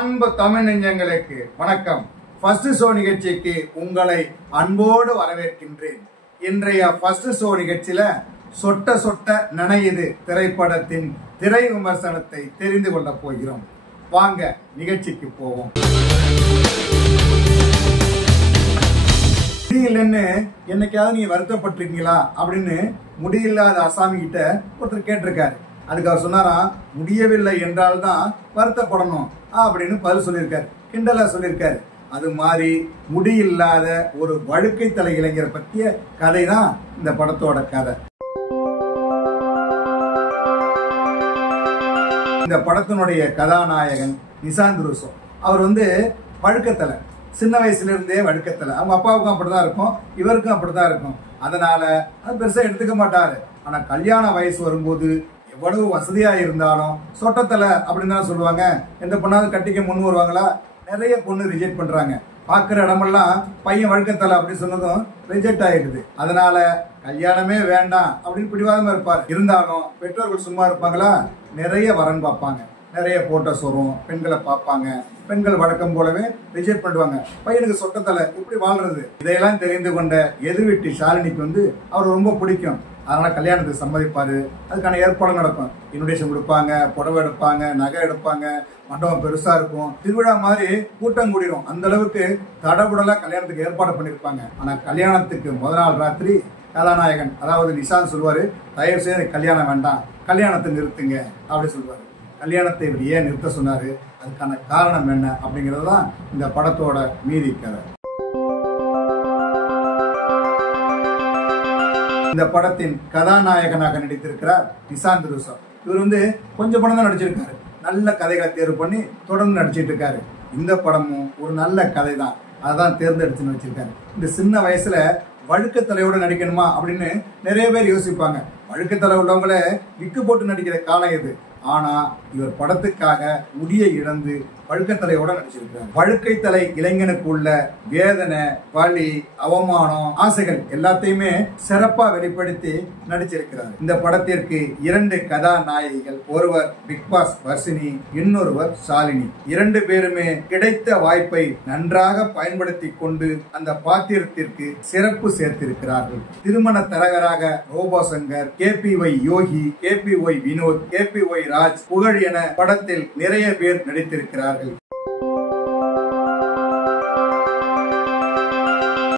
அன்பு தமிழ் நெஞ்சங்களுக்கு வணக்கம். ஃபர்ஸ்ட் ஷோ நிகழ்ச்சிக்கு உங்களை அன்போடு வரவேற்கின்றேன். இன்றைய ஃபர்ஸ்ட் ஷோ நிகழ்ச்சியில சொட்ட சொட்ட நனையுது திரைப்படத்தின் திரை விமர்சனத்தை தெரிந்து கொள்ள போகிறோம். வாங்க நிகழ்ச்சிக்கு போவோம். முடியலன்னு என்னைக்காவது நீங்க வருத்தப்பட்டிருக்கீங்களா அப்படின்னு முடியில்லாத அசாமி கிட்ட ஒருத்தர் கேட்டிருக்காரு. அதுக்கு அவர் சொன்னாராம், முடியவில்லை என்றால்தான் வருத்தப்படணும் அப்படின்னு பதில் சொல்லியிருக்காரு. கிண்டலா சொல்லியிருக்காரு. அது மாதிரி முடியில்லாத ஒரு வழுக்கை தலை இளைஞரை பற்றிய கதை தான் இந்த படத்தோட கதை. இந்த படத்தினுடைய கதாநாயகன் நிசாந்த் ரூசோ. அவர் வழுக்கத்தலை, சின்ன வயசுல இருந்தே வழுக்கத்தலை. அவங்க அப்பாவுக்கும் அப்படிதான் இருக்கும், இவருக்கும் அப்படிதான் இருக்கும். அதனால அது பெருசா எடுத்துக்க மாட்டாரு. ஆனா கல்யாண வயசு வரும்போது எவ்வளவு வசதியா இருந்தாலும் சொட்டத்தலை அப்படின்னு தான் சொல்லுவாங்க. எந்த பொண்ணாவது கட்டிக்க முன் வருவாங்களா? நிறைய பொண்ணு ரிஜெக்ட் பண்றாங்க. பாக்குற இடமெல்லாம் பையன் வழுக்கத்தலை அப்படின்னு சொன்னதும் ரிஜெக்ட் ஆயிடுது. அதனால கல்யாணமே வேண்டாம் அப்படின்னு பிடிவாதமா இருப்பார். இருந்தாலும் பெற்றோர்கள் சும்மா இருப்பாங்களா? நிறைய வரன் பார்ப்பாங்க, நிறைய போட்டோஸ் வரும், பெண்களை பார்ப்பாங்க. பெண்கள் வழக்கம் போலவே ரிஜெக்ட் பண்ணுவாங்க. பையனுக்கு சொட்டத்தலை இப்படி வாழ்றது. இதையெல்லாம் தெரிந்து கொண்ட எதிர்வீட்டு ஷாலினிக்கு அவர் ரொம்ப பிடிக்கும். அதனால கல்யாணத்துக்கு சம்மதிப்பாரு. அதுக்கான ஏற்பாடு நடக்கும். இன்விடேஷன் கொடுப்பாங்க, புடவை எடுப்பாங்க, நகை எடுப்பாங்க, மண்டபம் பெருசா இருக்கும், திருவிழா மாதிரி கூட்டம் கூடிரும். அந்த அளவுக்கு தடபுடலா கல்யாணத்துக்கு ஏற்பாடு பண்ணிருப்பாங்க. ஆனா கல்யாணத்துக்கு முதல் நாள் ராத்திரி கதாநாயகன் அதாவது நிசாந்த் சொல்லுவாரு, தயவு செய்து கல்யாணம் வேண்டாம், கல்யாணத்தை நிறுத்துங்க அப்படி சொல்லுவாரு. கல்யாணத்தை இவர் ஏன் நிறுத்த சொன்னாரு, அதுக்கான காரணம் என்ன அப்படிங்கிறது தான் இந்த படத்தோட மீதி கதை. இந்த படத்தின் கதாநாயகனாக நடித்திருக்கிறார் நிசாந்த் ரூசோ. இவர் கொஞ்சம் படம் தான் நடிச்சிருக்காரு. நல்ல கதைகளை தேர்வு பண்ணி தொடர்ந்து நடிச்சிட்டு இருக்காரு. இந்த படமும் ஒரு நல்ல கதை தான், அதான் தேர்ந்தெடுத்து வச்சிருக்காரு. இந்த சின்ன வயசுல வழுக்கத்தலையோட நடிக்கணுமா அப்படின்னு நிறைய பேர் யோசிப்பாங்க. வழுக்கத்தலை உள்ளவங்கள விக்கு போட்டு நடிக்கிற காலம் இது. ஆனா இவர் படத்துக்காக முடியை இழந்து வழுக்கத்தலையோட நடிச்சிருக்கிறார். வழுக்கை தலை இளைஞனுக்கு உள்ள வேதனை, வலி, அவமானம், ஆசைகள் எல்லாத்தையுமே சிறப்பா வெளிப்படுத்தி நடிச்சிருக்கிறார். இந்த படத்திற்கு 2 கதாநாயகிகள். ஒருவர் பிக் பாஸ் வர்ஷினி, இன்னொருவர் ஷாலினி. 2 பேருமே கிடைத்த வாய்ப்பை நன்றாக பயன்படுத்தி கொண்டு அந்த பாத்திரத்திற்கு சிறப்பு சேர்த்திருக்கிறார்கள். திருமண தரகராக ரோபோ சங்கர், KPY யோகி, KPY வினோத், KPY ராஜ், புகழ் என படத்தில் நிறைய பேர் நடித்திருக்கிறார்கள்.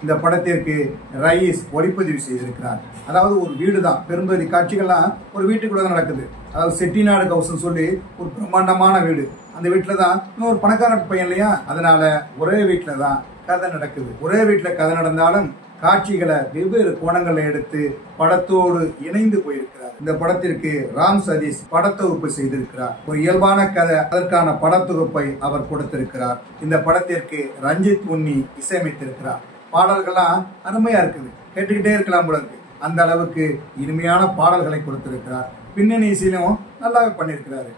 இந்த படத்திற்கு ரயீஸ் ஒளிப்பதிவு செய்திருக்கிறார். அதாவது ஒரு வீடு தான், பெரும்பகுதி காட்சிகள்லாம் ஒரு வீட்டுக்குள்ள நடக்குது. அதாவது செட்டிநாடு ஹவுஸ் சொல்லி ஒரு பிரம்மாண்டமான வீடு. அந்த வீட்டுல தான் ஒரு பணக்கார பையன் இல்லையா, அதனால ஒரே வீட்டுல தான் கதை நடக்குது. ஒரே வீட்டுல கதை நடந்தாலும் காட்சிகளை வெவ்வேறு கோணங்களை எடுத்து படத்தோடு இணைந்து போயிருக்கிறார். இந்த படத்திற்கு ராம் சதீஷ் படத்தொகுப்பு செய்திருக்கிறார். ஒரு இயல்பான கதை, அதற்கான படத்தொகுப்பை அவர் கொடுத்திருக்கிறார். இந்த படத்திற்கு ரஞ்சித் உன்னி இசையமைத்திருக்கிறார். பாடல்கள்லாம் அருமையா இருக்குது, கேட்டுக்கிட்டே இருக்கலாம் போல இருக்கு. அந்த அளவுக்கு இனிமையான பாடல்களை கொடுத்திருக்கிறார். பின்னணி இசையிலும் நல்லாவே பண்ணியிருக்கிறாரு.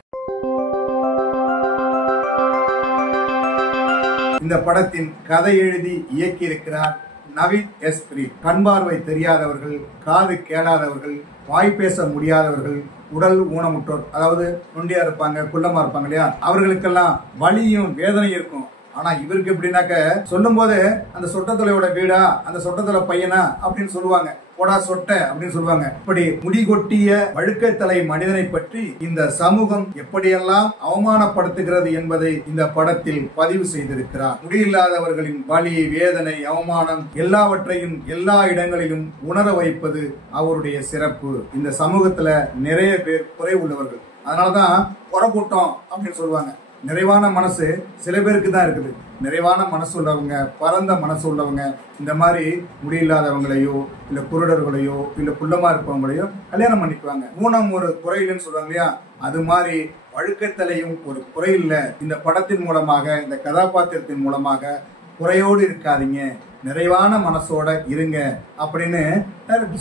இந்த படத்தின் கதை எழுதி இயக்கி இருக்கிறார் நவீன் எஸ். கண் பார்வை தெரியாதவர்கள், காது கேளாதவர்கள், வாய் பேச முடியாதவர்கள், உடல் ஊனமுற்றோர், அதாவது நொண்டியா இருப்பாங்க, குள்ளமா இருப்பாங்க இல்லையா, அவர்களுக்கெல்லாம் வலியும் வேதனையும் இருக்கும். ஆனா இவருக்கு எப்படின்னாக்க சொல்லும் போது அந்த சொட்டத்தலையோட வீடா, அந்த சொட்டத்தலை பையனா அப்படின்னு சொல்லுவாங்க, போடா சொட்ட அப்படின்னு சொல்லுவாங்க. இப்படி முடிகொட்டிய வழுக்கத்தலை மனிதனை பற்றி இந்த சமூகம் எப்படியெல்லாம் அவமானப்படுத்துகிறது என்பதை இந்த படத்தில் பதிவு செய்திருக்கிறார். முடியில்லாதவர்களின் வலி, வேதனை, அவமானம் எல்லாவற்றையும் எல்லா இடங்களிலும் உணர வைப்பது அவருடைய சிறப்பு. இந்த சமூகத்துல நிறைய பேர் குறை உள்ளவர்கள். அதனாலதான் புறக்கூட்டம் அப்படின்னு சொல்லுவாங்க. நிறைவான மனசு சில பேருக்கு தான் இருக்குது. நிறைவான மனசு உள்ளவங்க, பரந்த மனசு உள்ளவங்க இந்த மாதிரி முடியில்லாதவங்களையோ இல்ல குருடர்களையோ இல்ல குள்ளமா இருப்பவங்களையோ கல்யாணம் பண்ணிக்குவாங்க. ஊனம் ஒரு குறை இல்லைன்னு சொல்றாங்க இல்லையா, அது மாதிரி வழுக்கத்தலையும் ஒரு குறை இல்லை. இந்த படத்தின் மூலமாக, இந்த கதாபாத்திரத்தின் மூலமாக குறையோடு இருக்காதீங்க, நிறைவான மனசோட இருங்க அப்படின்னு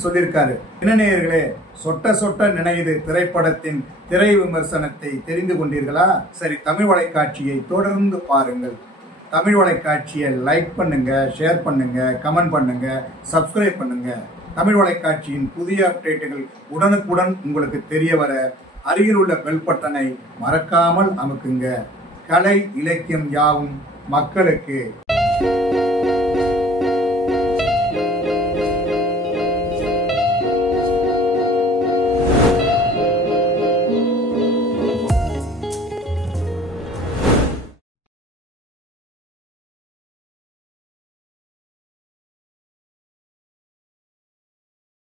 சொல்லியிருக்காரு. என்ன நேயர்களே, சொட்ட சொட்ட நினைது திரைப்படத்தின் திரை விமர்சனத்தை தெரிந்து கொண்டீர்களா? சரி, தமிழ் வலைக்காட்சியை தொடர்ந்து பாருங்கள். தமிழ் வலைக்காட்சியை லைக் பண்ணுங்க, ஷேர் பண்ணுங்க, கமெண்ட் பண்ணுங்க, சப்ஸ்கிரைப் பண்ணுங்க. தமிழ் வலைக்காட்சியின் புதிய அப்டேட்டுகள் உடனுக்குடன் உங்களுக்கு தெரிய வர அருகில் உள்ள பெல் பட்டனை மறக்காமல் அமுக்குங்க. கலை இலக்கியம் யாவும் மக்களுக்கு.